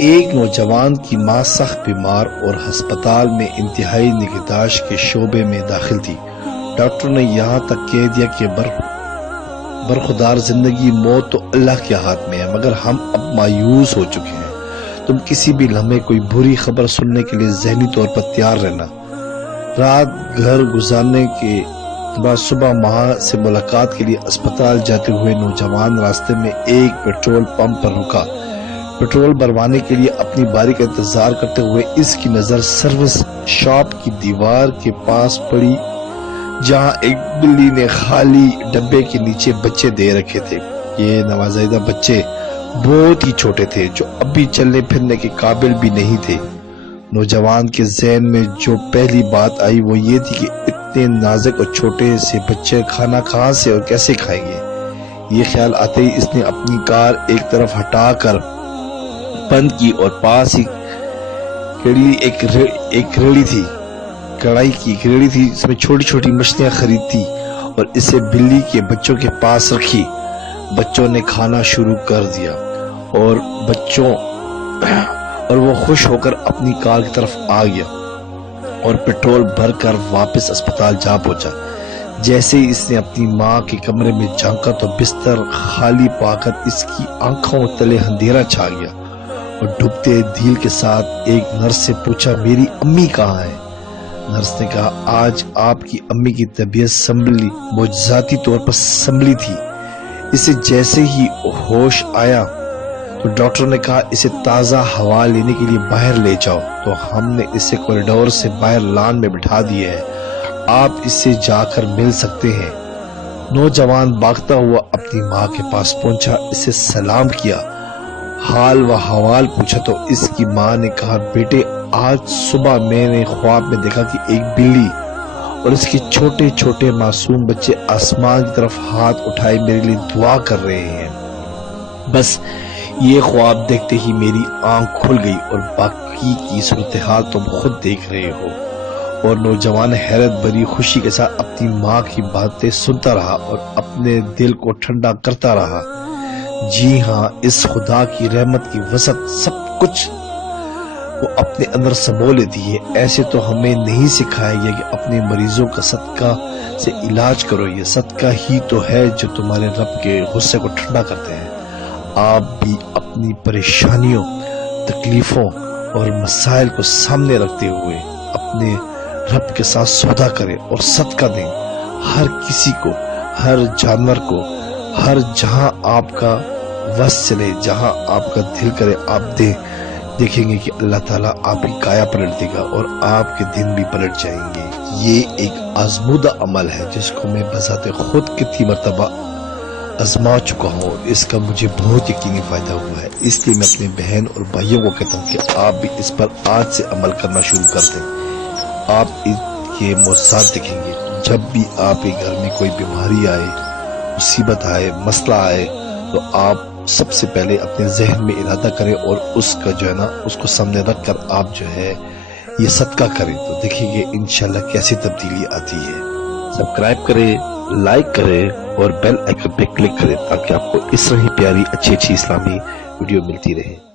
ایک نوجوان کی ماں سخت بیمار اور ہسپتال میں انتہائی نگہداشت کے شعبے میں داخل تھی۔ ڈاکٹر نے یہاں تک کہہ دیا کہ برخودار زندگی موت تو اللہ کے ہاتھ میں ہے، مگر ہم اب مایوس ہو چکے ہیں۔ تم کسی بھی لمحے کوئی بری خبر سننے کے لیے ذہنی طور پر تیار رہنا۔ رات گھر گزارنے کے بعد صبح ماں سے ملاقات کے لیے اسپتال جاتے ہوئے نوجوان راستے میں ایک پیٹرول پمپ پر رکا۔ پیٹرول بھروانے کے لیے اپنی باری کا انتظار کرتے ہوئے اس کی نظر سروس شاپ کی دیوار کے پاس پڑی، جہاں ایک بلی نے خالی ڈبے کے نیچے بچے دے رکھے تھے۔ یہ نوزائیدہ بچے بہت ہی چھوٹے تھے، جو ابھی چلنے پھرنے کے قابل بھی نہیں تھے۔ نوجوان کے ذہن میں جو پہلی بات آئی وہ یہ تھی کہ اتنے نازک اور چھوٹے سے بچے کھانا کہاں سے اور کیسے کھائیں گے۔ یہ خیال آتے ہی اس نے اپنی کار ایک طرف ہٹا کر بند کی اور پاس ہی ایک کڑائی کی ریڑھی تھی، اس میں چھوٹی چھوٹی مچھلیاں خریدتی اور اسے بلی کے بچوں کے پاس رکھی۔ بچوں نے کھانا شروع کر دیا اور وہ خوش ہو کر اپنی کار کی طرف آ گیا اور پیٹرول بھر کر واپس اسپتال جا پہنچا۔ جیسے ہی اس نے اپنی ماں کے کمرے میں جھانکا تو بستر خالی پا کر اس کی آنکھوں تلے اندھیرا چھا گیا اور ڈوبتے دل کے ساتھ ایک نرس سے پوچھا، میری امی کہاں ہے؟ نرس نے کہا، آج آپ کی امی کی طبیعت معجزاتی طور پر سنبھلی تھی۔ اسے جیسے ہی ہوش آیا تو ڈاکٹر نے کہا، اسے تازہ ہوا لینے کے لیے باہر لے جاؤ۔ تو ہم نے اسے کوریڈور سے باہر لان میں بٹھا دیا ہے، آپ اس سے جا کر مل سکتے ہیں۔ نوجوان بھاگتا ہوا اپنی ماں کے پاس پہنچا، اسے سلام کیا، حال و حوال پوچھا تو اس کی ماں نے کہا، بیٹے آج صبح میں نے خواب میں دیکھا کہ ایک بلی اور اس کے چھوٹے چھوٹے معصوم بچے آسمان کی طرف ہاتھ اٹھائے میرے لیے دعا کر رہے ہیں۔ بس یہ خواب دیکھتے ہی میری آنکھ کھل گئی اور باقی کی صورتحال تم خود دیکھ رہے ہو۔ اور نوجوان حیرت بھری خوشی کے ساتھ اپنی ماں کی باتیں سنتا رہا اور اپنے دل کو ٹھنڈا کرتا رہا۔ جی ہاں، اس خدا کی رحمت کی وسعت سب کچھ وہ اپنے اندر سمو لیتی ہے۔ ایسے تو ہمیں نہیں سکھایا گیا کہ اپنے مریضوں کا صدقہ سے علاج کرو، یہ صدقہ ہی تو ہے جو تمہارے رب کے غصے کو ٹھنڈا کرتے ہیں۔ آپ بھی اپنی پریشانیوں، تکلیفوں اور مسائل کو سامنے رکھتے ہوئے اپنے رب کے ساتھ سودا کریں اور صدقہ دیں۔ ہر کسی کو، ہر جانور کو، ہر جہاں آپ کا وس چلے، جہاں آپ کا دل کرے آپ دیں۔ دیکھیں گے کہ اللہ تعالیٰ آپ کی کایا پلٹ دے گا اور آپ کے دن بھی پلٹ جائیں گے۔ یہ ایک آزمودہ عمل ہے جس کو میں بذات خود کتنی مرتبہ آزما چکا ہوں اور اس کا مجھے بہت یقینی فائدہ ہوا ہے۔ اس لیے میں اپنے بہن اور بھائیوں کو کہتا ہوں کہ آپ بھی اس پر آج سے عمل کرنا شروع کر دیں۔ آپ کے معجزات دیکھیں گے۔ جب بھی آپ کے گھر میں کوئی بیماری آئے، مصیبت آئے، مسئلہ آئے تو آپ سب سے پہلے اپنے ذہن میں ارادہ کریں اور اس کا جو ہے نا اس کو سامنے رکھ کر آپ جو ہے یہ صدقہ کریں تو دیکھیں گے انشاءاللہ کیسی تبدیلی آتی ہے۔ سبسکرائب کریں، لائک کریں اور بیل آئیکن پہ کلک کریں تاکہ آپ کو اس طرح ہی پیاری اچھی اسلامی ویڈیو ملتی رہے۔